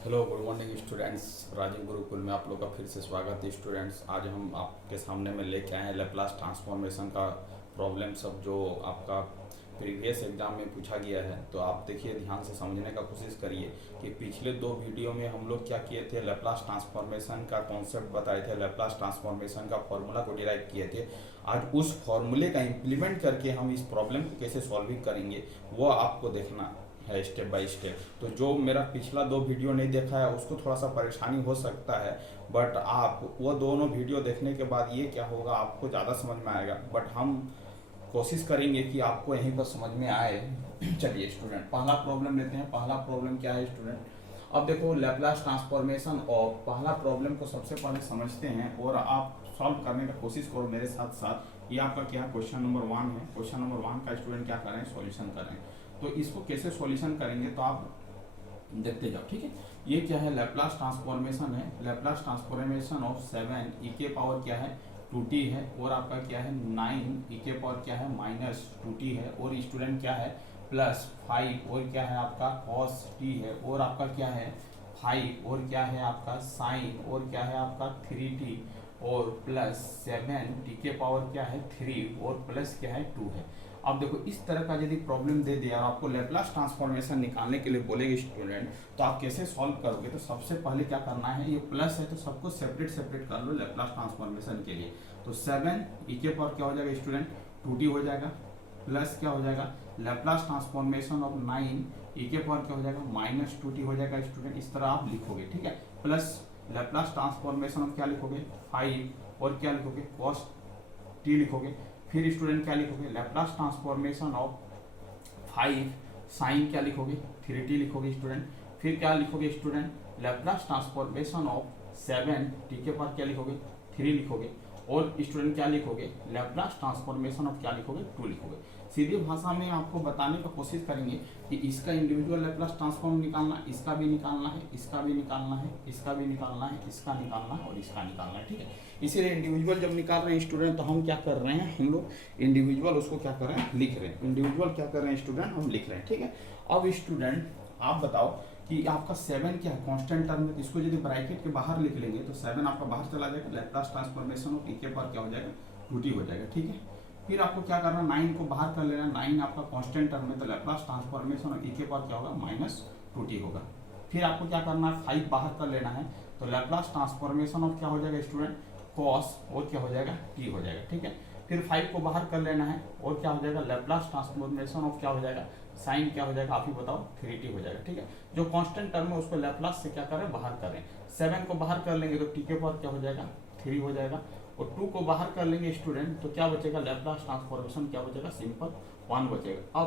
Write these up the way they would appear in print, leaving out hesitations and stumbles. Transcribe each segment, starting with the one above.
Hello good morning students. Rajeev Gurukul में आप लोग का फिर से स्वागत है स्टूडेंट्स। आज हम आपके सामने में लेके आए हैं लैप्लास ट्रांसफॉर्मेशन का प्रॉब्लम सब जो आपका प्रीवियस एग्जाम में पूछा गया है। तो आप देखिए, ध्यान से समझने का कोशिश करिए कि पिछले दो वीडियो में हम लोग क्या किए थे, लैप्लास ट्रांसफॉर्मेशन का कॉन्सेप्ट बताए थे, लैप्लास ट्रांसफॉर्मेशन का फॉर्मूला को डिराइव किए थे। आज उस फॉर्मूले का इम्प्लीमेंट करके हम इस प्रॉब्लम को कैसे सॉल्व करेंगे वो आपको देखना है स्टेप बाय स्टेप। तो जो मेरा पिछला दो वीडियो नहीं देखा है उसको थोड़ा सा परेशानी हो सकता है, बट आप वो दोनों वीडियो देखने के बाद ये क्या होगा, आपको ज़्यादा समझ में आएगा। बट हम कोशिश करेंगे कि आपको यहीं पर समझ में आए। चलिए स्टूडेंट, पहला प्रॉब्लम लेते हैं। पहला प्रॉब्लम क्या है स्टूडेंट? अब देखो, लैप्लास ट्रांसफॉर्मेशन और पहला प्रॉब्लम को सबसे पहले समझते हैं और आप सॉल्व करने का कोशिश करो मेरे साथ साथ। ये आपका क्या क्वेश्चन नंबर 1 है। क्वेश्चन नंबर 1 का स्टूडेंट क्या करें, सॉल्यूशन करें। तो इसको कैसे सॉल्यूशन करेंगे तो आप देखते जाओ, ठीक है। ये क्या है, लैप्लास ट्रांसफॉर्मेशन है। लैप्लास ट्रांसफॉर्मेशन ऑफ 7 ई के पावर क्या है 2t है, और आपका क्या है 9 ई के पावर क्या है -2t है, और स्टूडेंट क्या है +5, और क्या है आपका cos t है, और आपका क्या है 5, और क्या है आपका sin, और क्या है आपका 3t, और +7 टी के पावर क्या है 3, और प्लस क्या है 2 है। अब देखो, इस तरह का यदि प्रॉब्लम दे दिया और आपको लैप्लास ट्रांसफॉर्मेशन निकालने के लिए बोलेंगे स्टूडेंट, तो आप कैसे सॉल्व करोगे? तो सबसे पहले क्या करना है, ये प्लस है तो सबको सेपरेट सेपरेट कर लो लैप्लास ट्रांसफॉर्मेशन के लिए। तो 7 ई के पावर क्या हो जाएगा स्टूडेंट 2t हो जाएगा, प्लस क्या हो जाएगा लैप्लास ट्रांसफॉर्मेशन ऑफ 9 ई के पावर क्या हो जाएगा -2t हो जाएगा स्टूडेंट। इस तरह आप लिखोगे, ठीक है। प्लस लैप्लास ट्रांसफॉर्मेशन ऑफ क्या लिखोगे 5, और क्या लिखोगे cos t लिखोगे। फिर स्टूडेंट क्या लिखोगे, लैप्लास ट्रांसफॉर्मेशन ऑफ 5 साइन क्या लिखोगे 3t लिखोगे स्टूडेंट। फिर क्या लिखोगे student, Laplace transformation of 7 T के पास क्या लिखोगे 3 लिखोगे, और स्टूडेंट क्या लिखोगे, लैप्लास ट्रांसफॉर्मेशन ऑफ क्या लिखोगे 2 लिखोगे। सीधी भाषा में आपको बताने का कोशिश करेंगे कि इसका इंडिविजुअल लैप्लास ट्रांसफॉर्म निकालना, इसका भी निकालना है, इसका भी निकालना है, इसका भी निकालना है, इसका निकालना है, और इसका निकालना है, ठीक है। इसीलिए इंडिविजुअल जब निकाल रहे हैं स्टूडेंट, तो हम क्या कर रहे हैं, हम लोग इंडिविजुअल उसको क्या कर रहे हैं, लिख रहे हैं। इंडिविजुअल क्या कर रहे हैं स्टूडेंट, हम लिख रहे हैं, ठीक है। अब स्टूडेंट आप बताओ कि आपका 7 क्या है, कांस्टेंट टर्म है, तो इसको यदि ब्रैकेट के बाहर लिख लेंगे तो 7 आपका बाहर चला जाएगा, लैप्लास ट्रांसफॉर्मेशन ऑफ e के पावर क्या हो जाएगा 2t हो जाएगा, ठीक है। फिर आपको क्या करना, 9 को बाहर कर लेना। 9 आपका कांस्टेंट टर्म है, तो लैप्लास ट्रांसफॉर्मेशन ऑफ e के पावर क्या होगा -2t होगा। फिर आपको क्या करना है, 5 बाहर कर लेना है, तो लैप्लास ट्रांसफॉर्मेशन ऑफ क्या हो जाएगा स्टूडेंट cos, और क्या हो जाएगा t हो जाएगा, ठीक है। फिर 5 को बाहर कर लेना है, और क्या हो जाएगा लैप्लास ट्रांसफॉर्मेशन ऑफ क्या हो जाएगा साइन क्या हो जाएगा, आप ही बताओ 3t हो जाएगा, ठीक है। जो कांस्टेंट टर्म है उसको लैप्लास से क्या करें, बाहर करें। 7 को बाहर कर लेंगे तो t के पावर क्या हो जाएगा 3 हो जाएगा, और 2 को बाहर कर लेंगे स्टूडेंट तो क्या बचेगा, लैप्लास ट्रांसफॉर्मेशन क्या बचेगा, सिंपल 1 बचेगा।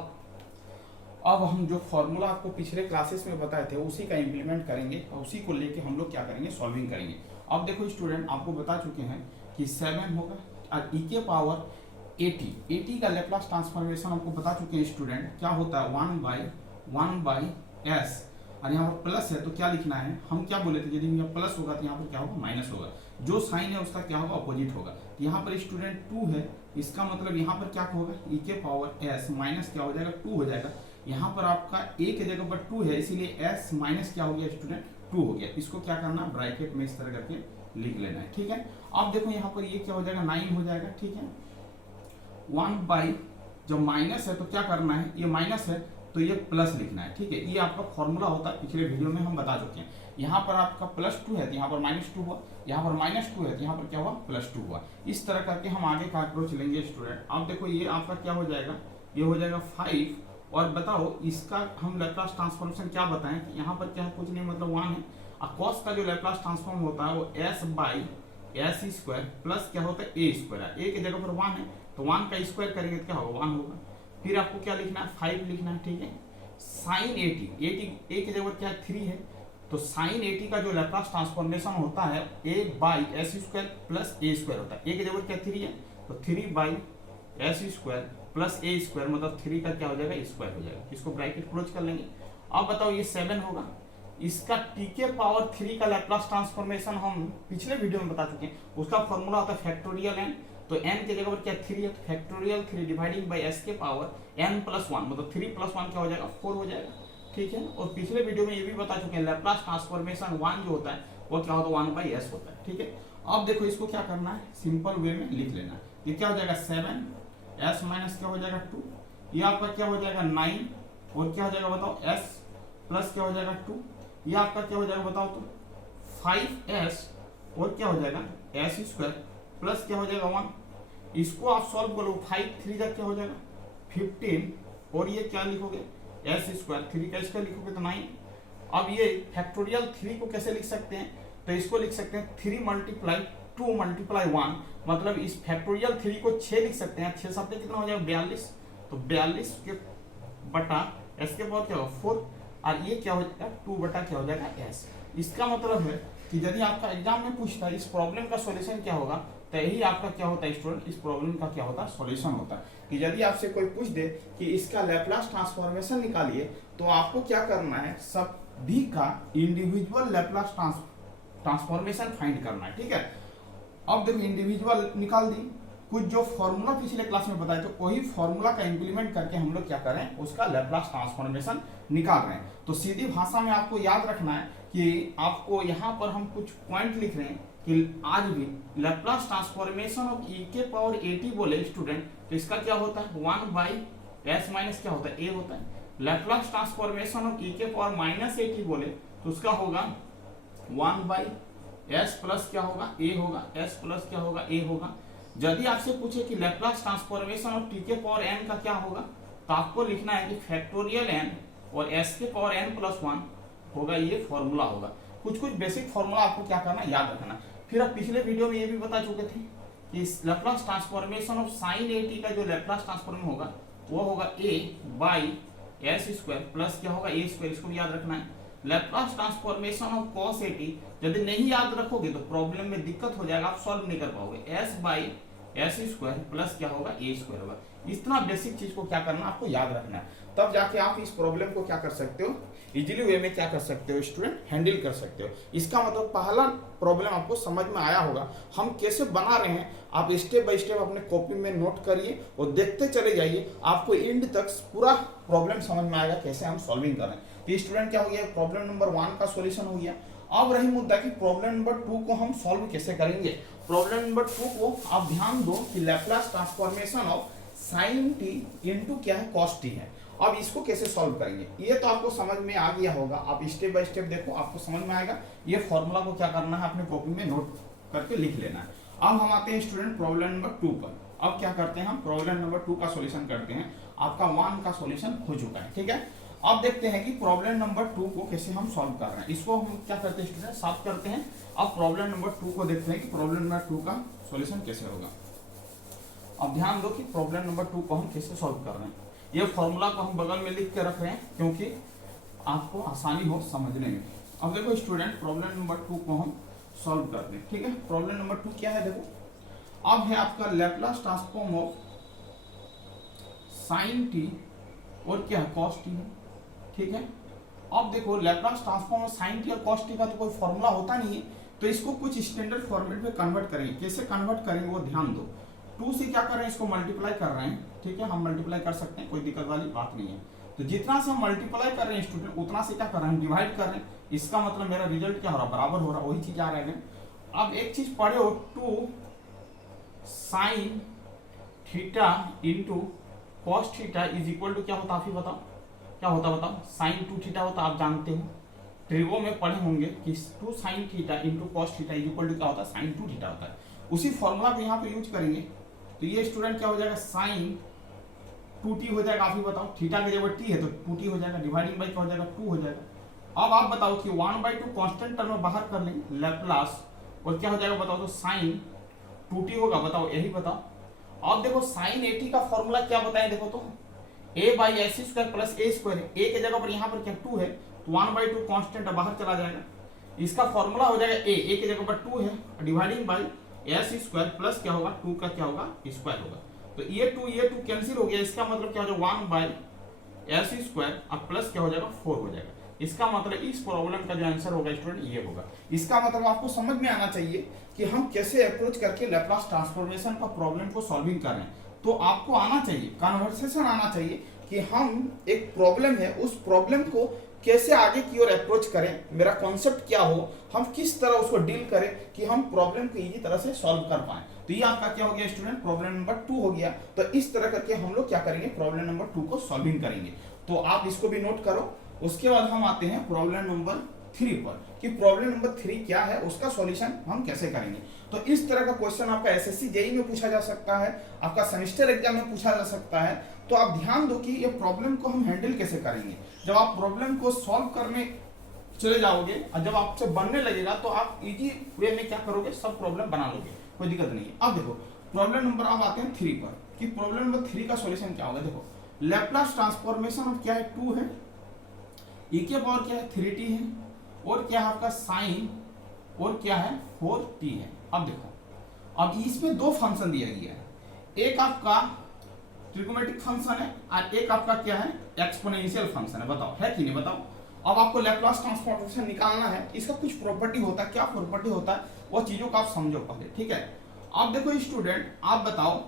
अब हम जो फॉर्मूला आपको पिछले क्लासेस में बताए थे उसी का इम्प्लीमेंट करेंगे, और उसी को लेके हम लोग क्या करेंगे, सॉल्विंग करेंगे। अब देखो स्टूडेंट, आपको बता चुके हैं कि 7 होगा और e के पावर 80 का लैप्लास ट्रांसफॉर्मेशन आपको बता चुके हैं स्टूडेंट, क्या होता है 1/s, और यहाँ पर प्लस है तो क्या लिखना है, हम क्या बोले थे, यदि यहाँ प्लस होगा तो यहाँ पर क्या होगा माइनस होगा, जो साइन है उसका क्या होगा अपोजिट होगा। तो यहाँ पर स्टूडेंट 2 है, इसका मतलब यहाँ पर क्या होगा e के पावर s माइनस क्या हो जाएगा 2 हो जाएगा। यहाँ पर आपका a के जगह पर 2 है, इसीलिए s माइनस क्या हो गया स्टूडेंट 2 हो गया। इसको क्या करना, ब्रैकेट में इस तरह करके लिख लेना है, ठीक है। अब देखो यहाँ पर ये क्या हो जाएगा 9 हो जाएगा, ठीक है। 1 जब माइनस है तो क्या करना है, ये माइनस है तो ये प्लस लिखना है, ठीक है। ये आपका फॉर्मूला होता है, पिछले वीडियो में हम बता चुके हैं। यहाँ पर आपका +2 है तो यहाँ पर -2 हुआ, यहाँ पर -2 है तो यहाँ पर क्या हुआ +2 हुआ। इस तरह करके हम आगे का अप्रोच लेंगे स्टूडेंट। अब देखो ये आपका क्या हो जाएगा, ये हो जाएगा 5, और बताओ इसका हम लैप्लास ट्रांसफॉर्मेशन क्या बताएं कि यहाँ पर क्या है, कुछ नहीं मतलब 1 है। और cos का जो लैप्लास ट्रांसफॉर्म होता है वो s/s² प्लस क्या होता है a² है, a की जगह पर 1 है तो 1 का स्क्वायर करेंगे तो क्या होगा 1 होगा। फिर आपको क्या लिखना है 5 लिखना है, ठीक है। साइन 80 a की जगह पर क्या है 3 है, तो साइन 80 का जो लैप्लास ट्रांसफॉर्मेशन होता है a/s² प्लस a² होता है। a की जगह पर क्या 3 है तो 3/s² प्लस a² मतलब 3 का क्या हो जाएगा स्क्वायर हो जाएगा। इसको ब्रैकेट क्लोज कर लेंगे। अब बताओ ये 7 होगा, इसका t के पावर 3 का लैप्लास ट्रांसफॉर्मेशन हम पिछले वीडियो में बता चुके हैं, उसका फॉर्मूला होता है फैक्टोरियल n। तो n की जगह पर क्या 3 है तो फैक्टोरियल 3 डिवाइडिंग बाय s के पावर n+1 मतलब 3 + 1 क्या हो जाएगा 4 हो जाएगा। ठीक है। और पिछले वीडियो में ये भी बता चुके हैं लैप्लास ट्रांसफॉर्मेशन 1 जो होता है वो क्या होता है 1/s होता है, ठीक है। अब देखो इसको क्या करना है, सिंपल वे में लिख लेना है। ये क्या हो जाएगा 7s माइनस क्या हो जाएगा 2, ये आपका क्या हो जाएगा 9 और क्या हो जाएगा बताओ s प्लस क्या हो जाएगा 2, ये आपका क्या हो जाएगा बताओ तो 5s और क्या हो जाएगा s स्क्वायर प्लस क्या हो जाएगा 1। इसको आप सॉल्व करो, 5 3 का क्या हो जाएगा 15 और ये क्या लिखोगे s स्क्वायर 3 का इसका लिखोगे तो 9। अब ये फैक्टोरियल 3 को कैसे लिख सकते हैं, तो इसको लिख सकते हैं 3 मल्टीप्लाई 2 मल्टीप्लाई 1, मतलब इस फैक्टोरियल 3 को 6 लिख सकते हैं। 6 7 कितना हो जाएगा 42, तो 42 के बटा s के पावर क्या होगा 4 और ये क्या हो जाएगा 2 बटा क्या हो जाएगा s। इसका मतलब है कि यदि आपका एग्जाम में पूछता है इस प्रॉब्लम का सॉल्यूशन क्या होगा, तो यही आपका क्या होता है स्टूडेंट, इस प्रॉब्लम का क्या होता है सॉल्यूशन होता है। कि यदि आपसे कोई पूछ दे कि इसका लैप्लास ट्रांसफॉर्मेशन निकालिए, तो आपको क्या करना है, सभी का इंडिविजुअल लैप्लास ट्रांसफॉर्मेशन फाइंड करना है, ठीक है। अब देखो इंडिविजुअल निकाल दी, कुछ जो फॉर्मूला पिछले क्लास में बताया तो वही फॉर्मूला का इंप्लीमेंट करके हम लोग क्या करें, उसका लैप्लास ट्रांसफॉर्मेशन निकाल रहे हैं। तो सीधी भाषा में आपको याद रखना है कि आपको यहाँ पर हम कुछ पॉइंट लिख रहे हैं कि आज भी लैप्लास ट्रांसफॉर्मेशन ऑफ e के पावर 80 बोले स्टूडेंट, तो इसका क्या होता है 1/s माइनस क्या होता है a होता है। लैप्लास ट्रांसफॉर्मेशन ऑफ e के पावर -80 बोले तो उसका होगा 1/s प्लस क्या होगा a होगा, s प्लस क्या होगा a होगा। यदि आपसे पूछे कि लैप्लास ट्रांसफॉर्मेशन ऑफ t के पावर n का क्या होगा, तो आपको लिखना है कि फैक्टोरियल n और s के पावर n प्लस 1 होगा, ये फॉर्मूला होगा। कुछ कुछ बेसिक फॉर्मूला आपको क्या करना याद रखना। फिर आप पिछले वीडियो में ये भी बता चुके थे कि इस लैप्लास ट्रांसफॉर्मेशन ऑफ sin 80 का जो लैप्लास ट्रांसफॉर्म होगा वो होगा a/s स्क्वायर प्लस क्या होगा a स्क्वायर, इसको भी याद रखना है। लैप्लास ट्रांसफॉर्मेशन ऑफ cos 80 यदि नहीं याद रखोगे तो प्रॉब्लम में दिक्कत हो जाएगा, आप सॉल्व नहीं कर पाओगे। s/s स्क्वायर प्लस क्या होगा a स्क्वायर होगा। इतना बेसिक चीज को क्या करना आपको याद रखना है, तब जाके आप इस प्रॉब्लम को क्या कर सकते हो, इजीली वे में क्या कर सकते हो स्टूडेंट, हैंडल कर सकते हो। इसका मतलब पहला प्रॉब्लम आपको समझ में आया होगा, हम कैसे बना रहे हैं। आप स्टेप बाय स्टेप अपने कॉपी में नोट करिए और देखते चले जाइए, आपको एंड तक पूरा प्रॉब्लम समझ में आएगा कैसे हम सॉल्विंग कर रहे हैं। तो स्टूडेंट क्या हो गया, प्रॉब्लम नंबर 1 का सॉल्यूशन हो गया। अब रही मुद्दा कि प्रॉब्लम नंबर 2 को हम सॉल्व कैसे करेंगे। प्रॉब्लम नंबर 2 को आप ध्यान दो कि Laplace transformation of sin t into क्या है cos t है। अब इसको कैसे सॉल्व करेंगे, ये तो आपको समझ में आ गया होगा। आप स्टेप बाय स्टेप देखो, आपको समझ में आएगा। ये फॉर्मूला को क्या करना है, अपने कॉपी में नोट करके लिख लेना है। अब हम आते हैं स्टूडेंट प्रॉब्लम नंबर 2 पर। अब क्या करते हैं, हम प्रॉब्लम नंबर 2 का सॉल्यूशन करते हैं। आपका 1 का सॉल्यूशन हो चुका है, ठीक है। अब देखते हैं कि प्रॉब्लम नंबर 2 को कैसे हम सॉल्व कर रहे हैं। इसको हम क्या करते हैं स्टूडेंट, साफ करते हैं। अब प्रॉब्लम नंबर 2 को देखते हैं कि प्रॉब्लम नंबर 2 का सॉल्यूशन कैसे होगा। अब ध्यान दो कि प्रॉब्लम नंबर 2 को हम कैसे सॉल्व कर रहे हैं। ये फॉर्मूला को हम बगल में लिख के रख रहे हैं क्योंकि आपको आसानी हो समझने में। अब देखो स्टूडेंट, प्रॉब्लम नंबर 2 को हम सॉल्व करते हैं, ठीक है। प्रॉब्लम नंबर 2 क्या है, देखो अब है आपका Laplace transform of sin t और क्या cos t है, ठीक है। अब देखो Laplace transform of sin t और cos t का तो कोई फॉर्मूला होता नहीं है, तो इसको कुछ स्टैंडर्ड फॉर्मेट में कन्वर्ट करेंगे। कैसे कन्वर्ट करेंगे वो ध्यान दो। 2 से क्या कर रहे हैं, इसको मल्टीप्लाई कर रहे हैं, ठीक है। हम मल्टीप्लाई कर सकते हैं, कोई दिक्कत वाली बात नहीं है। तो जितना से हम मल्टीप्लाई कर रहे हैं स्टूडेंट, उतना से क्या कर रहे हैं, डिवाइड कर रहे हैं। इसका मतलब मेरा रिजल्ट क्या हो रहा है, बराबर हो रहा है, वही चीज आ रहा है। अब एक चीज पढ़े हो, 2 sin theta into cos theta is equal to क्या होता है, आप ही बताओ क्या होता है, बताओ। sin 2 थीटा होता है, आप जानते हो, ट्रिगो में पढ़े होंगे कि 2 sin theta into cos theta is equal to क्या होता है, sin 2 थीटा होता है। उसी फॉर्मूला को यहाँ पे यूज करेंगे, तो ये स्टूडेंट क्या हो जाएगा, sin 2t हो जाएगा। आप ही बताओ, थीटा की जगह t है तो 2t हो जाएगा, डिवाइडिंग बाई क्या हो जाएगा 2 हो जाएगा। अब आप बताओ कि 1/2 कांस्टेंट टर्म में बाहर कर लेंगे लैप्लास, और क्या हो जाएगा बताओ, तो sin 2t होगा, बताओ यही बताओ। अब देखो sin 80 का फॉर्मूला क्या बताएं, देखो तो a/s square plus a square है। a के जगह पर यहाँ पर क्या 2 है, तो 1/2 कांस्टेंट बाहर चला जाएगा। इसका फॉर्मूला हो जाएगा a के जगह पर 2 है, dividing by s square plus क्या होगा 2 का क्या होगा स्क्वायर होगा। तो ये 2 कैंसिल हो गया। इसका मतलब क्या हो जाएगा 1/s स्क्वायर अब प्लस क्या हो जाएगा 4 हो जाएगा। इसका मतलब इस प्रॉब्लम का जो आंसर होगा स्टूडेंट ये होगा। इसका मतलब आपको समझ में आना चाहिए कि हम कैसे अप्रोच करके लैप्लास ट्रांसफॉर्मेशन का प्रॉब्लम को सॉल्विंग कर रहे हैं। तो आपको आना चाहिए, कन्वर्सेशन आना चाहिए कि कि हम एक प्रॉब्लम है उस प्रॉब्लम को कैसे आगे की ओर अप्रोच करें, मेरा कॉन्सेप्ट क्या हो, हम किस तरह उसको डील करें कि हम प्रॉब्लम को इजी तरह से सॉल्व कर पाएं। तो ये आपका क्या हो गया स्टूडेंट, प्रॉब्लम नंबर 2 हो गया। तो इस तरह करके हम लोग क्या करेंगे, प्रॉब्लम नंबर 2 को सॉल्विंग करेंगे। तो आप इसको भी नोट करो। उसके बाद हम आते हैं प्रॉब्लम नंबर 3 पर कि प्रॉब्लम नंबर 3 क्या है, उसका सॉल्यूशन हम कैसे करेंगे। तो इस तरह का क्वेश्चन आपका एसएससी जेईई में पूछा जा सकता है, आपका सेमेस्टर एग्जाम में पूछा जा सकता है। तो आप ध्यान दो कि ये प्रॉब्लम को हम हैंडल कैसे करेंगे। जब आप प्रॉब्लम को सॉल्व करने चले जाओगे और जब आपसे बनने लगेगा तो आप इजी वे में क्या करोगे, सब प्रॉब्लम बना लोगे, कोई दिक्कत नहीं है। अब देखो प्रॉब्लम नंबर, अब आते हैं 3 पर कि प्रॉब्लम नंबर 3 का सॉल्यूशन क्या होगा। देखो लैप्लास ट्रांसफॉर्मेशन ऑफ क्या है, 2 है, ई के पावर क्या है 3t है, और क्या है आपका साइन, और क्या है 4t है। अब देखो अब इसमें 2 फंक्शन दिया गया है, एक आपका ट्रिगोमेट्रिक फंक्शन है और एक आपका क्या है एक्सपोनेंशियल फंक्शन है। बताओ है कि नहीं, बताओ। अब आपको लैप्लास ट्रांसफॉर्मेशन निकालना है, इसका कुछ प्रॉपर्टी होता है, क्या प्रॉपर्टी होता है वो चीजों को आप समझो पहले, ठीक है। अब देखो स्टूडेंट, आप बताओ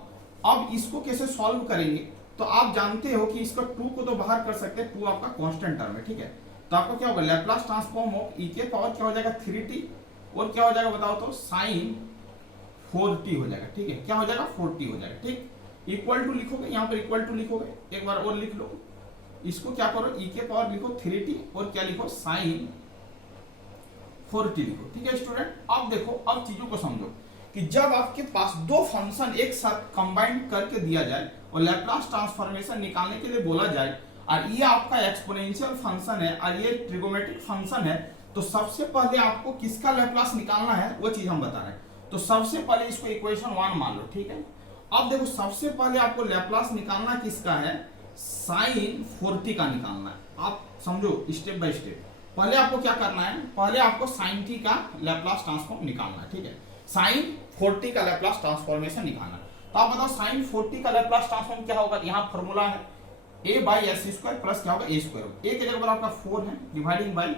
अब इसको कैसे सॉल्व करेंगे। तो आप जानते हो कि इसका 2 को तो बाहर कर सकते हैं, 2 आपका कांस्टेंट टर्म है, ठीक है। तो आपको क्या होगा, लैप्लास ट्रांसफॉर्म ऑफ ई के पावर क्या हो जाएगा 3t, और क्या हो जाएगा बताओ तो साइन 4t हो जाएगा, ठीक है। क्या हो जाएगा 4t हो जाएगा, ठीक। इक्वल टू लिखोगे, यहाँ पर इक्वल टू लिखोगे, एक बार और लिख लो, इसको क्या करो ई के पावर लिखो 3t और क्या लिखो साइन 4t लिखो, ठीक है स्टूडेंट। अब देखो अब चीजों को समझो कि जब आपके पास 2 फंक्शन एक साथ कंबाइन करके दिया जाए और लैप्लास ट्रांसफॉर्मेशन निकालने के लिए बोला जाए, और ये आपका एक्सपोनेंशियल फंक्शन है और ये ट्रिगोमेट्रिक फंक्शन है, तो सबसे पहले आपको किसका लैप्लास निकालना है वो चीज हम बता रहे हैं। तो सबसे पहले इसको इक्वेशन 1 मान लो, ठीक है। अब देखो सबसे पहले आपको लैप्लास निकालना किसका है, साइन 4t का निकालना है। आप समझो स्टेप बाय स्टेप। पहले आपको क्या करना है, पहले आपको साइन t का लैप्लास ट्रांसफॉर्म निकालना है, ठीक है। साइन 4t का लैप्लास ट्रांसफॉर्मेशन निकालना है। तो आप बताओ साइन 4t का लैप्लास ट्रांसफॉर्म क्या होगा। यहाँ फॉर्मूला है a by s square plus क्या होगा a स्क्वायर। a के जगह पर आपका 4 है, डिवाइडिंग बाई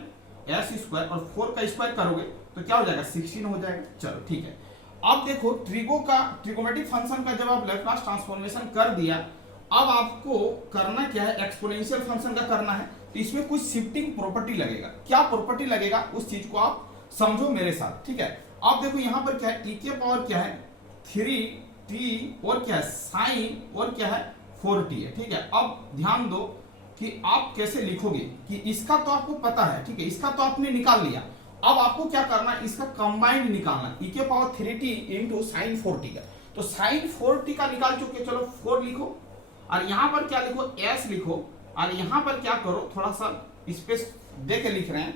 एस स्क्वायर, और 4 का स्क्वायर करोगे तो क्या हो जाएगा 16 हो जाएगा। चलो ठीक है। अब देखो ट्रिगोमेट्रिक फंक्शन का जब आप लैप्लास ट्रांसफॉर्मेशन कर दिया, अब आपको करना क्या है, एक्सपोनेंशियल फंक्शन का करना है। तो इसमें कुछ शिफ्टिंग प्रॉपर्टी लगेगा। क्या प्रॉपर्टी लगेगा उस चीज को आप समझो मेरे साथ, ठीक है। अब देखो यहाँ पर क्या है, e के पावर क्या है 3t और क्या है साइन और क्या है 4t है, ठीक है। अब ध्यान दो कि आप कैसे लिखोगे कि इसका तो आपको पता है, ठीक है, इसका तो आपने निकाल लिया। अब आपको क्या करना है, इसका कंबाइंड निकालना, e के power 3t into sine 4t का। तो साइन 4t का निकाल चुके, चलो 4 लिखो और यहाँ पर क्या लिखो s लिखो, और यहाँ पर क्या करो थोड़ा सा स्पेस दे के लिख रहे हैं,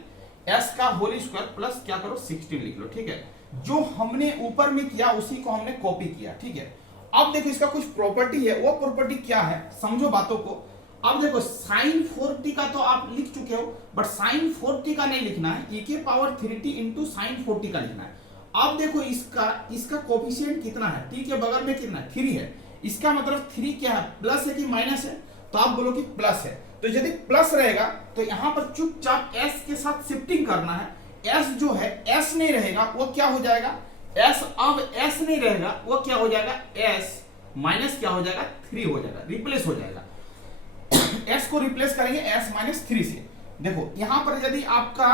s का होल स्क्वायर प्लस क्या करो 16 लिख लो, ठीक है। जो हमने ऊपर में किया उसी को हमने कॉपी किया, ठीक है। अब देखो इसका कुछ प्रॉपर्टी है, वो प्रॉपर्टी क्या है समझो बातों को। अब देखो साइन 4t का तो आप लिख चुके हो, बट साइन 4t का नहीं लिखना है, e के power 3t into sine 4t का लिखना है। अब देखो इसका कोफिशिएंट कितना है, t के बगल में कितना है 3 है, इसका मतलब 3 क्या है, प्लस है कि माइनस है। तो आप बोलो कि प्लस है, तो यदि प्लस रहेगा तो यहां पर चुपचाप s के साथ शिफ्टिंग करना है। s जो है s नहीं रहेगा वो क्या हो जाएगा s, अब s नहीं रहेगा वो क्या हो जाएगा s माइनस क्या हो जाएगा 3 हो जाएगा, रिप्लेस हो जाएगा। s को रिप्लेस करेंगे s माइनस 3 से। देखो यहां पर यदि आपका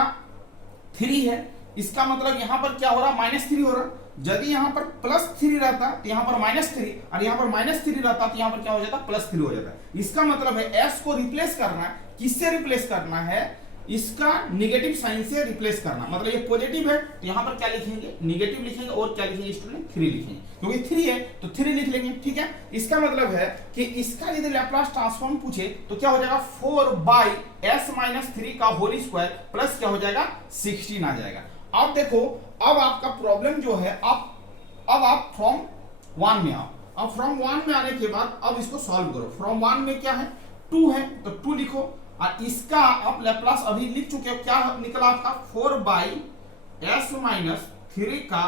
3 है, इसका मतलब यहां पर क्या हो रहा -3 हो रहा। यदि यहां पर +3 रहता तो यहां पर -3, और यहां पर -3 रहता तो यहां पर क्या हो जाता +3 हो जाता। इसका मतलब है s को रिप्लेस करना है, किससे रिप्लेस करना है, इसका नेगेटिव साइन से रिप्लेस करना। मतलब ये पॉजिटिव है तो यहां पर क्या लिखेंगे नेगेटिव लिखेंगे, और क्या लिखेंगे स्टूडेंट 3 लिखेंगे, क्योंकि 3 है तो 3 लिख लेंगे, ठीक है। इसका मतलब है कि इसका यदि लैप्लास ट्रांसफॉर्म पूछे तो क्या हो जाएगा 4 बाई s माइनस 3 का होल स्क्वायर प्लस क्या हो जाएगा 16 आ जाएगा। अब देखो अब आपका प्रॉब्लम जो है, अब आप फ्रॉम 1 में आओ। अब फ्रॉम 1 में आने के बाद अब इसको सॉल्व करो। फ्रॉम 1 में क्या है 2 है तो 2 लिखो, और इसका आप लैप्लास अभी लिख चुके हो, क्या निकला आपका 4 बाई s माइनस 3 का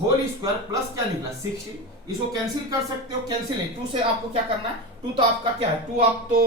होल स्क्वायर प्लस क्या निकला 16। इसको कैंसिल कर सकते हो, कैंसिल नहीं, 2 से आपको क्या करना है, 2 तो आपका क्या है 2 आप तो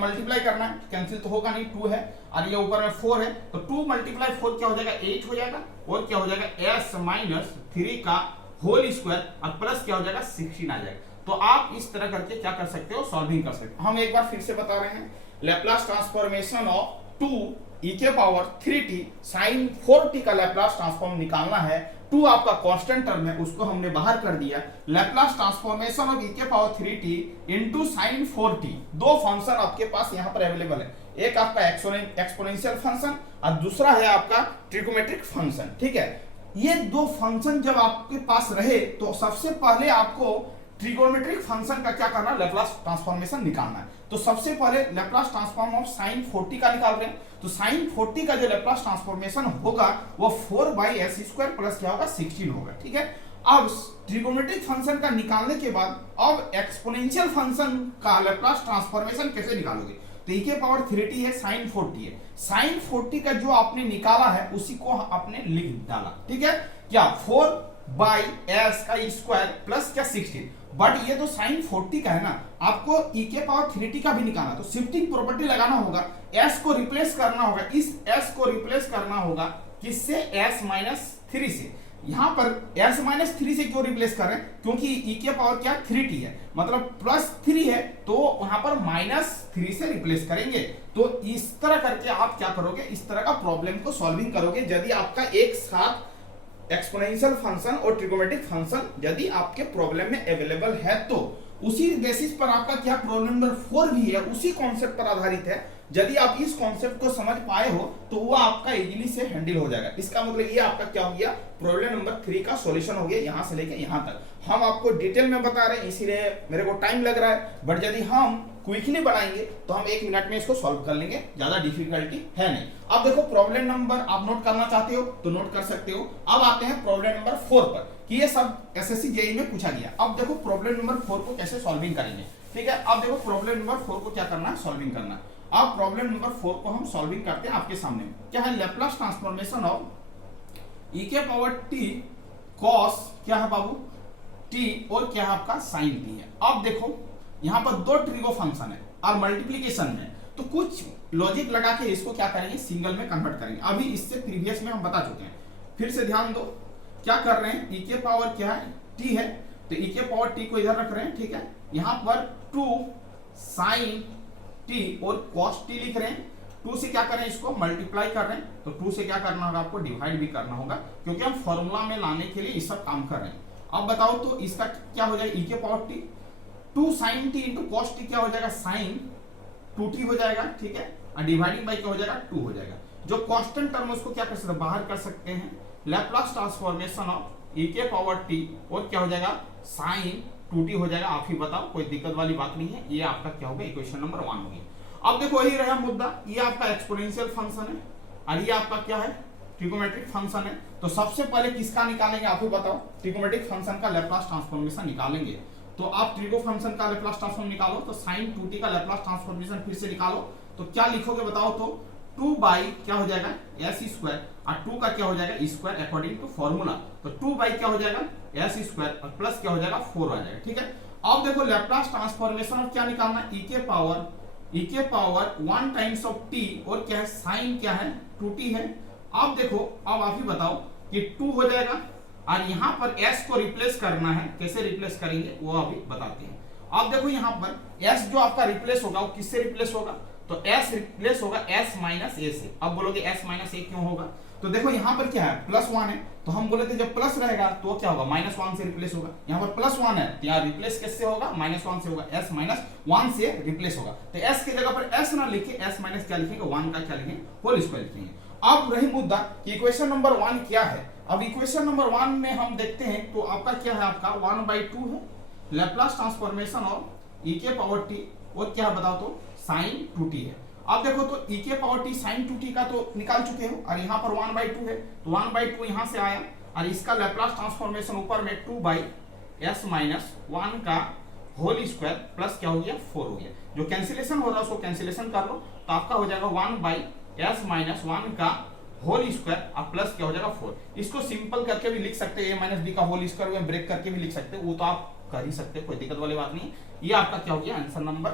मल्टीप्लाई करना है, कैंसिल तो होगा नहीं, 2 है और ये ऊपर में 4 है, तो 2 मल्टीप्लाई 4 क्या हो जाएगा 8 हो जाएगा, और क्या हो जाएगा s माइनस 3 का होल स्क्वायर और प्लस क्या हो जाएगा 16 आ जाएगा। तो आप इस तरह करके क्या कर सकते हो, सॉल्विंग कर सकते हो। हम एक बार फिर से बता रहे हैं, लैप्लास ट्रांसफॉर्मेशन ऑफ 2e के पावर 3t sin 4t का लैप्लास ट्रांसफॉर्म निकालना है। 2 आपका कांस्टेंट टर्म है, उसको हमने बाहर कर दिया। लैप्लास ट्रांसफॉर्मेशन ऑफ e के power 3t into sin 4t। दो फंक्शन आपके पास यहां पर अवेलेबल है, एक आपका एक्सपोनेंशियल फंक्शन और दूसरा है आपका ट्रिगोमेट्रिक फंक्शन। ठीक है, ये दो फंक्शन जब आपके पास रहे तो सबसे पहले आपको ट्रिगोनोमेट्रिक फंक्शन का क्या करना है, लैप्लास ट्रांसफॉर्मेशन निकालना है। तो सबसे पहले Laplace transform of sin 4t का निकाल रहे हैं। तो sin 4t का जो लैप्लास ट्रांसफॉर्मेशन होगा वो 4/s² प्लस क्या होगा, 16 होगा। ठीक है, अब ट्रिगोनोमेट्रिक फंक्शन का निकालने के बाद अब एक्सपोनेंशियल फंक्शन का लैप्लास ट्रांसफॉर्मेशन कैसे निकालोगे, तो e के पावर 3t है, sin 4t है। sin 4t का जो आपने निकाला है उसी को आपने लिख डाला। ठीक है, क्या 4/s का स्क्वायर प्लस क्या 16, बट ये तो sin 40 का है ना, आपको e के पावर 3t का भी निकालना, तो शिफ्टिंग प्रॉपर्टी लगाना होगा, s को रिप्लेस करना होगा, इस s को रिप्लेस करना होगा किससे, s-3 से। यहां पर s-3 से क्यों रिप्लेस कर रहे हैं, क्योंकि e के पावर क्या 3t है, मतलब +3 है, तो वहां पर -3 से रिप्लेस करेंगे। तो इस तरह करके आप क्या करोगे, इस तरह का प्रॉब्लम को सॉल्विंग करोगे। यदि आपका एक साथ एक्सपोनेंशियल फंक्शन और ट्रिगोनोमेट्रिक फंक्शन यदि आपके प्रॉब्लम में अवेलेबल है, तो उसी बेसिस पर आपका क्या प्रॉब्लम नंबर 4 भी है, उसी कॉन्सेप्ट पर आधारित है। यदि आप इस कॉन्सेप्ट को समझ पाए हो तो वो आपका इजीली से हैंडल हो जाएगा। इसका मतलब ये आपका क्या हो गया, प्रॉब्लम नंबर 3 का सॉल्यूशन हो गया, यहां से लेके यहां तक। हम आपको डिटेल में बता रहे हैं इसीलिए मेरे को टाइम लग रहा है, बट यदि हम क्विकली बनाएंगे तो हम 1 मिनट में इसको सॉल्व कर लेंगे, ज्यादा डिफिकल्टी है नहीं। अब देखो प्रॉब्लम नंबर आप नोट करना चाहते हो तो नोट कर सकते हो। अब आते हैं प्रॉब्लम नंबर 4 पर, कि ये सब एसएससी जेईई में पूछा गया। अब देखो प्रॉब्लम नंबर 4 को कैसे सॉल्विंग करेंगे। ठीक है, अब देखो प्रॉब्लम नंबर 4 को क्या करना है, सॉल्विंग करना है। अब प्रॉब्लम नंबर 4 को हम सॉल्विंग करते हैं आपके सामने। क्या है, लैप्लास ट्रांसफॉर्मेशन ऑफ e के पावर t cos क्या है बाबू t और क्या है आपका sin t है। अब देखो यहां पर दो ट्रिगो फंक्शन है और मल्टीप्लीकेशन में, तो कुछ लॉजिक लगा के इसको क्या करेंगे, सिंगल में कन्वर्ट करेंगे। अभी इससे प्रीवियस में हम बता चुके हैं, फिर से ध्यान दो क्या कर रहे हैं, e के पावर क्या है t है, तो e के पावर t को इधर रख रहे हैं। ठीक है, यहां पर 2 sin t और cos t लिख रहे हैं। 2 से क्या करें, इसको मल्टीप्लाई कर रहे हैं, तो 2 से क्या करना होगा, आपको डिवाइड भी करना होगा, क्योंकि हम फॉर्मूला में लाने के लिए ये सब काम कर रहे हैं। अब बताओ तो इसका क्या हो जाएगा, e के power t 2 sin t into cos t क्या हो जाएगा, sin 2t हो जाएगा। ठीक है, और डिवाइडिंग बाई क्या हो जाएगा, 2 हो जाएगा। जो कांस्टेंट टर्म है उसको क्या कर सकते हैं, बाहर कर सकते हैं। लैप्लास ट्रांसफॉर्मेशन ऑफ e के पावर t और क्या हो जाएगा, sin 2t हो जाएगा। आप ही बताओ, कोई दिक्कत वाली बात नहीं है। ये आपका क्या हो गया, इक्वेशन नंबर 1 हो गया। अब देखो यही रहा मुद्दा, ये आपका एक्सपोनेंशियल फंक्शन है और ये आपका क्या है, ट्रिगोनोमेट्रिक फंक्शन है। तो सबसे पहले किसका निकालेंगे, आप ही बताओ, ट्रिगोनोमेट्रिक फंक्शन का लैप्लास ट्रांसफॉर्मेशन निकालेंगे। तो आप ट्रिगो फंक्शन का लैप्लास ट्रांसफॉर्म निकालो, तो sin 2t का लैप्लास ट्रांसफॉर्मेशन फिर से निकालो, तो क्या लिखोगे बताओ तो, 2 बाई क्या हो जाएगा, s² और 2 का क्या हो जाएगा, स्क्वायर अकॉर्डिंग टू फॉर्मूला। तो 2 बाई क्या हो जाएगा, s² और प्लस क्या हो जाएगा, 4 आ जाएगा। ठीक है, अब देखो लैप्लास ट्रांसफॉर्मेशन ऑफ क्या निकालना है, e के पावर 1 टाइम्स ऑफ t और क्या है, sin क्या है 2t है। अब देखो, अब आप ही बताओ कि 2 हो जाएगा और यहां पर s को रिप्लेस करना है, कैसे रिप्लेस करेंगे वो अभी बताते हैं। अब देखो यहां पर s जो आपका रिप्लेस होगा वो किससे रिप्लेस होगा, तो s रिप्लेस होगा s माइनस a से। अब बोलोगे s माइनस a क्यों होगा, तो देखो यहां पर क्या है, +1 है, तो हम बोले थे जब प्लस रहेगा तो क्या होगा, -1 से रिप्लेस होगा। यहाँ पर +1 है तो यहाँ रिप्लेस किससे होगा, -1 से होगा, s -1 से रिप्लेस होगा। तो s की जगह पर s ना लिखे, s माइनस क्या लिखेंगे, 1 का क्या लिखेंगे, होल स्क्वायर लिखेंगे। अब रही मुद्दा कि इक्वेशन नंबर 1 क्या है। अब इक्वेशन नंबर 1 में हम देखते हैं तो आपका क्या है, आपका 1/2 है, लैप्लास ट्रांसफॉर्मेशन ऑफ e के पावर t और क्या बताओ तो sin 2t है। अब देखो तो e के पावर t sin 2t का तो निकाल चुके हो और यहाँ पर 1/2 है, तो 1/2 यहाँ से आया और इसका लैप्लास ट्रांसफॉर्मेशन ऊपर में 2/s-1 का होल स्क्वायर प्लस क्या हो गया, 4 हो गया। जो कैंसिलेशन हो रहा है उसको कैंसिलेशन कर लो, तो आपका हो जाएगा 1/s-1 का होल स्क्वायर और प्लस क्या हो जाएगा 4। इसको सिंपल करके भी लिख सकते हैं, a-b का होल स्क्वायर में ब्रेक करके भी लिख सकते हैं, वो तो आप कर ही सकते हैं, कोई दिक्कत वाली बात नहीं। ये आपका क्या हो गया, आंसर नंबर,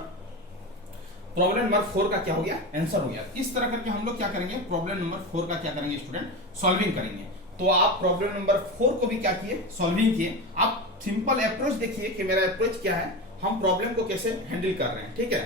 प्रॉब्लम नंबर 4 का क्या हो गया, आंसर हो गया। इस तरह करके हम लोग क्या करेंगे, प्रॉब्लम नंबर 4 का क्या करेंगे स्टूडेंट, सॉल्विंग करेंगे। तो आप प्रॉब्लम नंबर 4 को भी क्या किए, सॉल्विंग किए। आप सिंपल अप्रोच देखिए कि मेरा अप्रोच क्या है, हम प्रॉब्लम को कैसे हैंडल कर रहे हैं, ठीक है।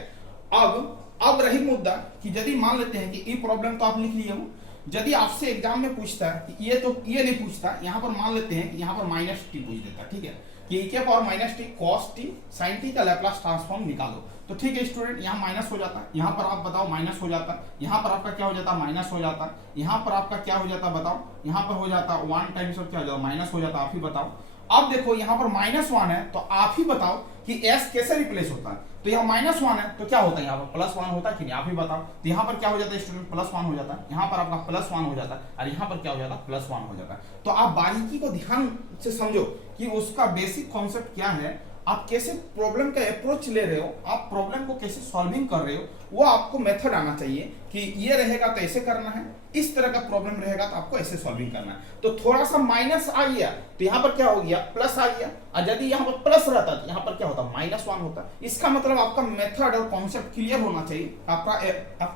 अब रही मुद्दा कि यदि मान लेते हैं कि ये प्रॉब्लम तो आप लिख लिए हो, यदि आपसे एग्जाम में पूछता है कि ये नहीं पूछता, यहाँ पर मान लेते हैं कि यहाँ पर माइनस टी पूछ देता, ठीक है, कि e के power minus t cos t sine t का लैप्लास ट्रांसफॉर्म निकालो, तो ठीक है स्टूडेंट, यहाँ माइनस हो जाता है, यहाँ पर आप बताओ माइनस हो जाता है, यहाँ पर आपका क्या हो जाता है माइनस हो जाता है, यहाँ पर आपका क्या हो जाता है बताओ, यहाँ पर हो जाता है 1 टाइम्स ऑफ क्या हो जाता है माइनस हो जाता है, आप ही बताओ। अब देखो यहाँ पर -1 है, तो आप ही बताओ कि s कैसे रिप्लेस होता है, तो यहाँ -1 है तो क्या होता है, यहाँ पर +1 होता है कि नहीं, आप ही बताओ। तो यहाँ पर क्या हो जाता है स्टूडेंट, +1 हो जाता है, यहाँ पर आपका +1 हो जाता है, और यहाँ पर क्या हो जाता है +1 हो जाता है। तो आप बारीकी को ध्यान से समझो कि उसका बेसिक कॉन्सेप्ट क्या है, आप कैसे प्रॉब्लम का अप्रोच ले रहे हो, आप प्रॉब्लम को कैसे सॉल्विंग कर रहे हो, वो आपको मेथड आना चाहिए कि ये रहेगा तो ऐसे करना है, इस तरह का प्रॉब्लम रहेगा तो आपको ऐसे सॉल्विंग करना है। तो थोड़ा सा माइनस आ गया तो यहाँ पर क्या हो गया प्लस आ गया, और यदि यहाँ पर प्लस रहता तो यहाँ पर क्या होता -1 होता। इसका मतलब आपका मेथड और कॉन्सेप्ट क्लियर होना चाहिए, आपका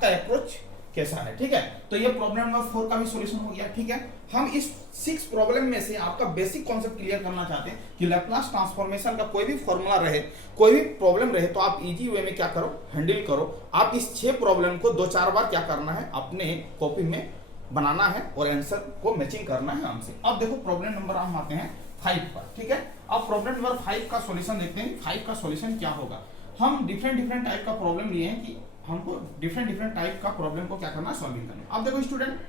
अप्रोच कैसा है, ठीक है। तो ये प्रॉब्लम नंबर 4 का भी सॉल्यूशन हो गया, ठीक है। हम इस 6 प्रॉब्लम में से आपका बेसिक कॉन्सेप्ट क्लियर करना चाहते हैं कि लैप्लास ट्रांसफॉर्मेशन का कोई भी फॉर्मूला रहे, कोई भी प्रॉब्लम रहे, तो आप इजी वे में क्या करो, हैंडल करो। आप इस 6 प्रॉब्लम को 2-4 बार क्या करना है, अपने कॉपी में बनाना है और आंसर को मैचिंग करना है हमसे। अब देखो प्रॉब्लम नंबर हम आते हैं 5 पर, ठीक है। अब प्रॉब्लम नंबर 5 का सॉल्यूशन देखते हैं, 5 का सॉल्यूशन क्या होगा। हम डिफरेंट टाइप का प्रॉब्लम लिए हैं कि हमको डिफरेंट टाइप का प्रॉब्लम को क्या करना है, सॉल्विंग करना है। अब देखो student,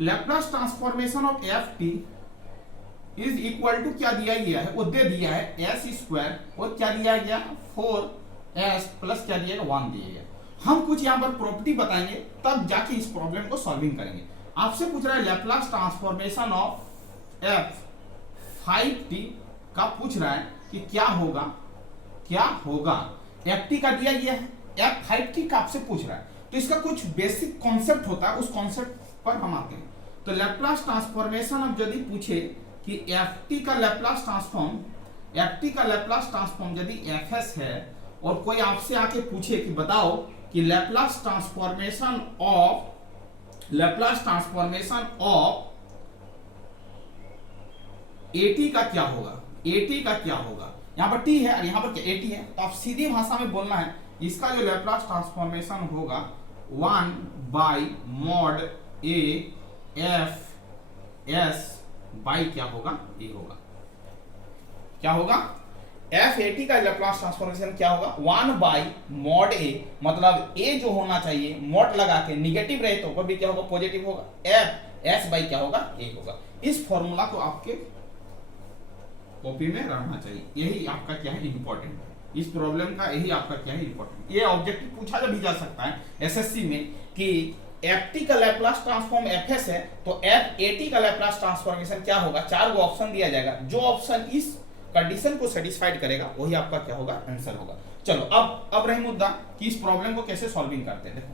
Laplace transformation of f t is equal to क्या दिया गया है, वो दे दिया है s² और क्या दिया गया 4s प्लस क्या दिया 1 दिया गया। हम कुछ यहाँ पर प्रॉपर्टी बताएंगे तब जाके इस प्रॉब्लम को सॉल्विंग करेंगे। आपसे पूछ रहा है Laplace transformation of F 5t का पूछ रहा है कि क्या होगा ft का दिया गया है, f5t का आपसे पूछ रहा है, तो इसका कुछ बेसिक कॉन्सेप्ट होता है, उस कॉन्सेप्ट पर हम आते हैं। तो लैप्लास ट्रांसफॉर्मेशन अब यदि पूछे कि ft का लैप्लास ट्रांसफॉर्म यदि fs है, और कोई आपसे आके पूछे कि बताओ कि लैप्लास ट्रांसफॉर्मेशन ऑफ at का क्या होगा, यहाँ पर t है और यहाँ पर क्या at है, तो आप सीधी भाषा में बोलना है, इसका जो लैप्लास ट्रांसफॉर्मेशन होगा 1/mod a f s by क्या होगा, a होगा। क्या होगा, f80 का लैप्लास ट्रांसफॉर्मेशन क्या होगा 1/mod a, मतलब a जो होना चाहिए मॉड लगा के निगेटिव रहे तो भी क्या होगा पॉजिटिव होगा, f s बाई क्या होगा a होगा। इस फॉर्मूला को आपके कॉपी में रखना चाहिए, यही आपका क्या है इंपॉर्टेंट है, इस प्रॉब्लम का यही आपका क्या है इंपॉर्टेंट। ये ऑब्जेक्टिव पूछा भी जा सकता है एसएससी में कि ft का लैप्लास ट्रांसफॉर्म fs है तो f80 का लैप्लास ट्रांसफॉर्मेशन क्या होगा, 4 गो ऑप्शन दिया जाएगा, जो ऑप्शन इस कंडीशन को सेटिस्फाइड करेगा वही आपका क्या होगा आंसर होगा। चलो अब रही मुद्दा कि इस प्रॉब्लम को कैसे सॉल्विंग करते हैं। देखो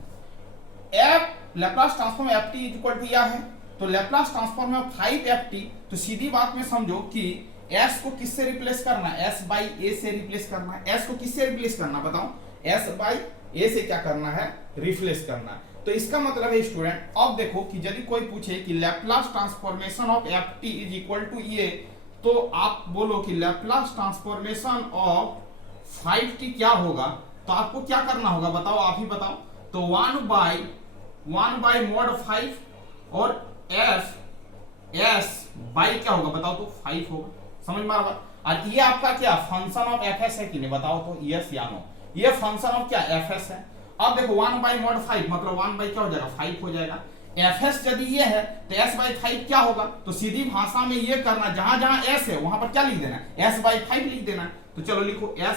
f Laplace transform ft equal to यह है, तो लैप्लास ट्रांसफॉर्म ऑफ 5ft, तो सीधी बात में समझो कि s को किससे रिप्लेस करना है, s बाई a से रिप्लेस करना है। s को किससे रिप्लेस करना बताओ, s बाई a से क्या करना है, रिप्लेस करना है। तो इसका मतलब है स्टूडेंट, अब देखो कि यदि कोई पूछे कि Laplace transformation of ft is equal to ये, तो आप बोलो कि लैप्लास ट्रांसफॉर्मेशन ऑफ 5t क्या होगा, तो आपको क्या करना होगा बताओ, आप ही बताओ। तो 1/mod 5 और f s बाई क्या होगा बताओ, तो 5 होगा। समझ में आ रहा। और ये आपका क्या फंक्शन ऑफ fs है कि नहीं बताओ, तो यस या नो, ये फंक्शन ऑफ क्या fs है। अब देखो 1/mod 5 मतलब 1 बाई क्या हो जाएगा 5 हो जाएगा। fs यदि ये है तो s बाई 5 क्या होगा, तो सीधी भाषा में ये करना, जहां जहां s है वहां पर क्या लिख देना है, s बाई 5 लिख देना है। तो चलो लिखो s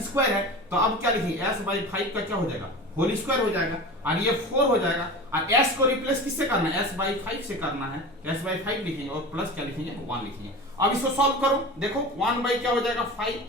स्क्वायर है, तो अब क्या लिखेंगे s बाई 5 का क्या हो जाएगा होल स्क्वायर हो जाएगा, और ये 4 हो जाएगा। और s को रिप्लेस किससे करना है, s बाई 5 से करना है, s बाई 5 लिखेंगे और प्लस क्या लिखेंगे 1 लिखेंगे। अब इसको सॉल्व करो, देखो 1 बाई क्या हो जाएगा 5,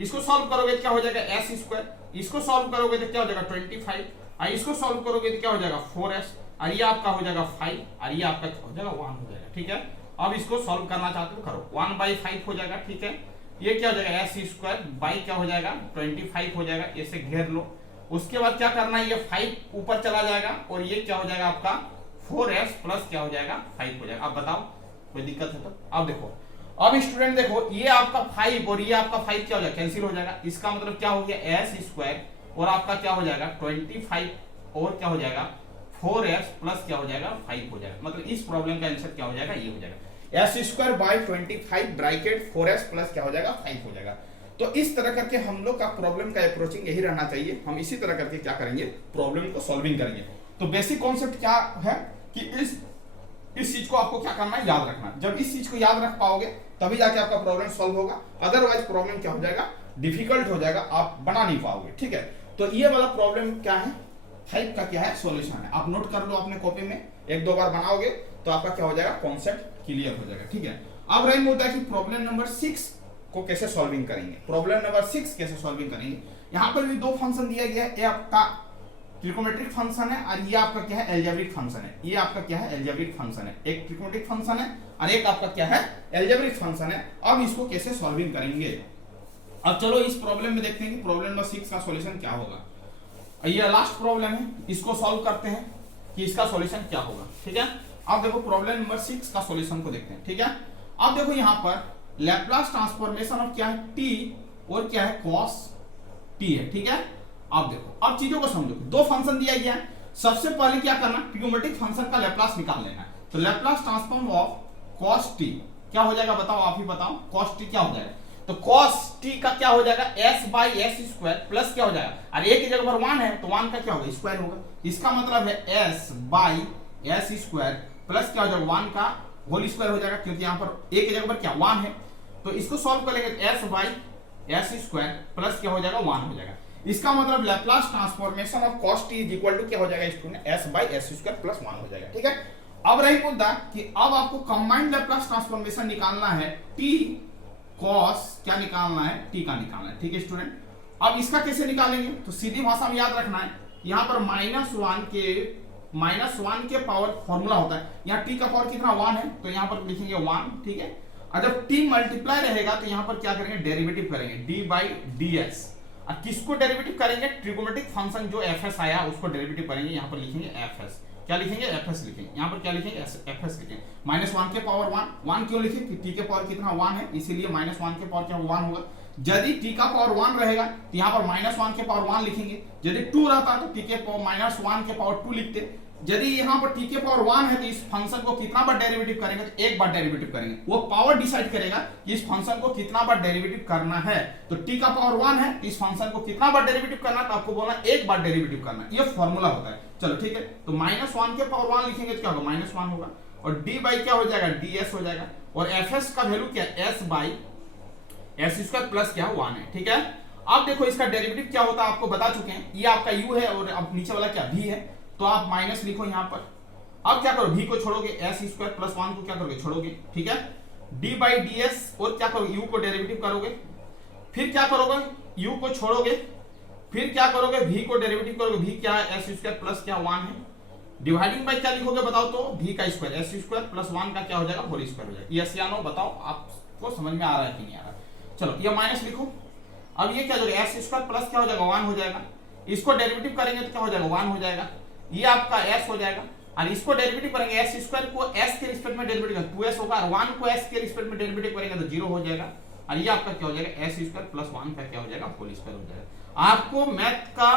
इसको सॉल्व करोगे तो क्या हो जाएगा s स्क्वायर, इसको सॉल्व करोगे तो क्या हो जाएगा 25, और इसको सॉल्व करोगे तो क्या हो जाएगा 4s, और ये आपका हो जाएगा 5, और ये आपका हो जाएगा 1 हो जाएगा। ठीक है, अब इसको सॉल्व करना चाहते हो करो, 1/5 हो जाएगा। ठीक है, ये क्या हो जाएगा s स्क्वायर बाई क्या हो जाएगा 25 हो जाएगा, इसे घेर लो। उसके बाद क्या करना है, ये 5 ऊपर चला जाएगा और ये क्या हो जाएगा आपका 4s प्लस क्या हो जाएगा 5 हो जाएगा। अब बताओ कोई दिक्कत है तो। अब देखो अब स्टूडेंट देखो, ये आपका 5 और ये आपका 5 क्या हो जाएगा, कैंसिल हो जाएगा। इसका मतलब क्या हो गया, एस स्क्वायर और आपका क्या हो जाएगा 25 और क्या हो जाएगा 4s प्लस क्या हो जाएगा 5 हो जाएगा। मतलब इस प्रॉब्लम का आंसर क्या हो जाएगा, ये हो जाएगा S square by 25 bracket 4s plus क्या हो जाएगा 5 हो जाएगा। तो इस तरह करके हम लोग का प्रॉब्लम का अप्रोचिंग यही रहना चाहिए। हम इसी तरह करके क्या करेंगे, प्रॉब्लम को सॉल्विंग करेंगे। तो बेसिक कॉन्सेप्ट क्या है कि इस चीज को आपको क्या करना है, याद रखना। जब इस चीज को याद रख पाओगे तभी जाके आपका प्रॉब्लम सॉल्व होगा, अदरवाइज प्रॉब्लम क्या हो जाएगा, डिफिकल्ट हो जाएगा, आप बना नहीं पाओगे। ठीक है, तो ये वाला प्रॉब्लम क्या है, 5 का क्या है सॉल्यूशन है। आप नोट कर लो अपने कॉपी में, 1-2 बार बनाओगे तो आपका क्या हो जाएगा, कॉन्सेप्ट क्लियर हो जाएगा। ठीक है, अब रही मुद्दा कि प्रॉब्लम नंबर 6 को कैसे सॉल्विंग करेंगे। प्रॉब्लम नंबर 6 कैसे सॉल्विंग करेंगे, यहाँ पर भी 2 फंक्शन दिया गया है, ये आपका ट्रिकोमेट्रिक फंक्शन है और ये आपका क्या है एल्जेब्रिक फंक्शन है। ये आपका क्या है एल्जेब्रिक फंक्शन है, एक ट्रिकोमेट्रिक फंक्शन है और एक आपका क्या है एल्जेब्रिक फंक्शन है। अब इसको कैसे सॉल्विंग करेंगे। अब चलो इस प्रॉब्लम में देखते हैं कि प्रॉब्लम नंबर 6 का सॉल्यूशन क्या होगा। ये लास्ट प्रॉब्लम है, इसको सॉल्व करते हैं कि इसका सॉल्यूशन क्या होगा। ठीक है, अब देखो प्रॉब्लम नंबर 6 का सॉल्यूशन को देखते हैं। ठीक है, अब देखो यहाँ पर लैप्लास ट्रांसफॉर्मेशन ऑफ क्या है टी और क्या है cos टी है। ठीक है, अब देखो, अब चीजों को समझो, 2 फंक्शन दिया गया है। सबसे पहले क्या करना, ट्रिगोमेट्रिक फंक्शन का लैप्लास निकाल लेना है। तो Laplace transform of cos T क्या हो जाएगा, बताओ, आप ही बताओ, cos टी क्या हो जाएगा। तो cos टी का क्या हो जाएगा s by s square plus क्या हो जाएगा, और एक की जगह पर 1 है तो 1 का क्या होगा स्क्वायर होगा। इसका मतलब है s by s square plus क्या हो जाएगा 1 का होल स्क्वायर हो जाएगा, क्योंकि यहाँ पर एक की जगह पर क्या 1 है। तो इसको सॉल्व करेंगे तो s by s square plus क्या हो जाएगा 1 हो जाएगा। इसका मतलब Laplace transformation of cos t is equal to क्या हो जाएगा student, s by s square plus 1 हो जाएगा। ठीक है, अब रही मुद्दा कि अब आपको कंबाइंड लैप्लास ट्रांसफॉर्मेशन निकालना है, t cos क्या निकालना है, t का निकालना है। ठीक है स्टूडेंट, अब इसका कैसे निकालेंगे, तो सीधी भाषा में याद रखना है, यहाँ पर -1 के पावर फॉर्मूला होता है। यहाँ t का पावर कितना 1 है तो यहाँ पर लिखेंगे 1। ठीक है, और जब t मल्टीप्लाई रहेगा तो यहाँ पर क्या करेंगे, डेरिवेटिव करेंगे d बाई डी एस। और किसको डेरिवेटिव करेंगे, ट्रिगोमेट्रिक फंक्शन जो fs आया उसको डेरिवेटिव करेंगे। यहाँ पर लिखेंगे fs, क्या लिखेंगे fs लिखेंगे, यहाँ पर क्या लिखेंगे fs लिखेंगे। -1 के पावर 1 क्यों लिखे, कि t के पावर कितना 1 है, इसीलिए -1 के पावर क्या 1 होगा। यदि t का पावर 1 रहेगा तो यहाँ पर -1 के पावर 1 लिखेंगे। यदि 2 रहता तो t के पावर -1 के पावर 2 लिखते। यदि यहाँ पर t के पावर 1 है तो इस फंक्शन को कितना बार डेरिवेटिव करेंगे, तो एक बार डेरिवेटिव करेंगे। वो पावर डिसाइड करेगा कि इस फंक्शन को कितना बार डेरिवेटिव करना है। तो t का पावर 1 है, इस फंक्शन को कितना बार डेरिवेटिव करना है, तो आपको बोलना एक बार डेरिवेटिव करना, ये फॉर्मूला होता है। चलो ठीक है, तो -1 के पावर 1 लिखेंगे तो क्या होगा -1 होगा, और d बाई क्या हो जाएगा ds हो जाएगा, और fs का वैल्यू क्या s by s square plus क्या 1 है। ठीक है, अब देखो इसका डेरिवेटिव क्या होता है आपको बता चुके हैं, ये आपका u है और अब नीचे वाला क्या v है, तो आप माइनस लिखो यहाँ पर। अब क्या करो, v को छोड़ोगे, एस स्क्वायर प्लस 1 को क्या करोगे छोड़ोगे। ठीक है, d बाई डी एस, और क्या करोगे u को डेरिवेटिव करोगे, फिर क्या करोगे u को छोड़ोगे, फिर क्या करोगे v को डेरिवेटिव करोगे, v क्या है एस स्क्वायर प्लस क्या 1 है, डिवाइडिंग बाई क्या लिखोगे बताओ, तो v का स्क्वायर एस स्क्वायर प्लस 1 का क्या हो जाएगा होल स्क्वायर हो जाएगा। यस या नो बताओ, आपको समझ में आ रहा है कि नहीं आ रहा। चलो ये माइनस लिखो, अब ये क्या हो जाएगा एस स्क्वायर प्लस क्या हो जाएगा 1 हो जाएगा। इसको डेरिवेटिव करेंगे तो क्या हो जाएगा 1 हो जाएगा, ये आपका s हो जाएगा। और इसको डेरिवेटिव करेंगे एस स्क्वायर को s के रिस्पेक्ट में डेरिवेटिव करेंगे 2s होगा, और 1 को s के रिस्पेक्ट में डेरिवेटिव करेंगे तो 0 हो जाएगा। और ये आपका क्या हो जाएगा एस स्क्वायर प्लस 1 का क्या हो जाएगा होल स्क्वायर हो जाएगा। आपको मैथ का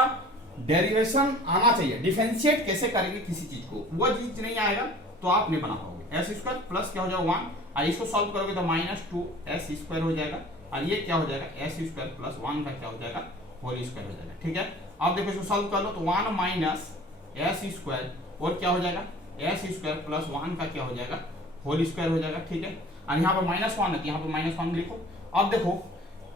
डेरिवेशन आना चाहिए, डिफरेंशिएट कैसे करेंगे किसी चीज को, वो चीज नहीं आएगा तो आप नहीं बना पाओगे। एस स्क्वायर प्लस क्या हो जाएगा 1, और इसको सॉल्व करोगे तो -2s स्क्वायर हो जाएगा, और ये क्या हो जाएगा एस स्क्वायर प्लस 1 का क्या हो जाएगा होल स्क्वायर हो जाएगा। ठीक है, अब देखो इसको सॉल्व कर लो तो 1 माइनस एस स्क्वायर और क्या हो जाएगा एस स्क्वायर प्लस 1 का क्या हो जाएगा होल स्क्वायर हो जाएगा। ठीक है, और यहाँ पर -1 है तो यहाँ पर -1 लिखो। अब देखो,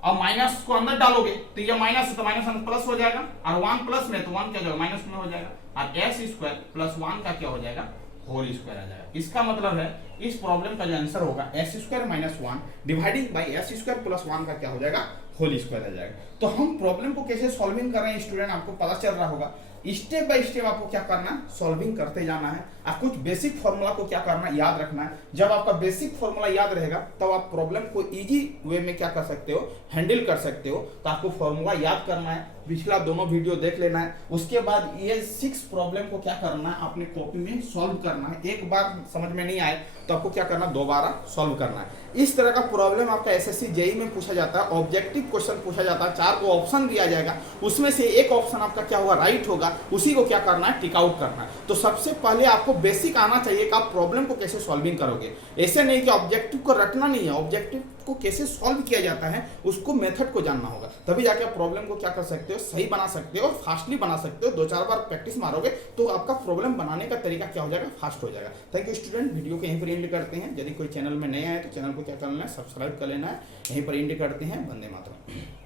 अब माइनस को अंदर डालोगे तो ये माइनस है तो माइनस प्लस हो जाएगा, और 1 प्लस में तो 1 क्या हो जाएगा माइनस में हो जाएगा, और एस स्क्वायर प्लस 1 का क्या हो जाएगा होल स्क्वायर आ जाएगा। इसका मतलब है इस प्रॉब्लम का जो आंसर होगा S square minus 1 dividing by s square plus 1 का क्या हो जाएगा होल स्क्वायर आ जाएगा। तो हम प्रॉब्लम को कैसे सॉल्विंग कर रहे हैं स्टूडेंट, आपको पता चल रहा होगा। स्टेप बाय स्टेप आपको क्या करना है, सॉल्विंग करते जाना है। आप कुछ बेसिक फॉर्मूला को क्या करना है, याद रखना है। जब आपका बेसिक फॉर्मूला याद रहेगा तब तो आप प्रॉब्लम को इजी वे में क्या कर सकते हो, हैंडल कर सकते हो। तो आपको फॉर्मूला याद करना है, पिछला दोनों वीडियो देख लेना है। उसके बाद ये 6 प्रॉब्लम को क्या करना है, अपने कॉपी में सॉल्व करना है। एक बार समझ में नहीं आए तो आपको क्या करना है, दोबारा सॉल्व करना है। इस तरह का प्रॉब्लम आपका एसएससी जेई में पूछा जाता है। ऑब्जेक्टिव क्वेश्चन पूछा जाता है, 4 को ऑप्शन दिया जाएगा, उसमें से एक ऑप्शन आपका क्या होगा, राइट होगा, उसी को क्या करना है, टिक आउट करना है। तो सबसे पहले आपको बेसिक आना चाहिए कि आप प्रॉब्लम को कैसे सॉल्विंग करोगे। ऐसे नहीं कि ऑब्जेक्टिव को रटना नहीं है, ऑब्जेक्टिव को कैसे सॉल्व किया जाता है उसको मेथड को जानना होगा, तभी जाके आप प्रॉब्लम को क्या कर सकते हो, सही बना सकते हो और फास्टली बना सकते हो। 2-4 बार प्रैक्टिस मारोगे तो आपका प्रॉब्लम बनाने का तरीका क्या हो जाएगा, फास्ट हो जाएगा। थैंक यू स्टूडेंट, वीडियो को यहीं पर एंड करते हैं। यदि कोई चैनल में नया है तो चैनल को क्या करना है, सब्सक्राइब कर लेना है। यहीं पर एंड करते हैं। वंदे मातरम।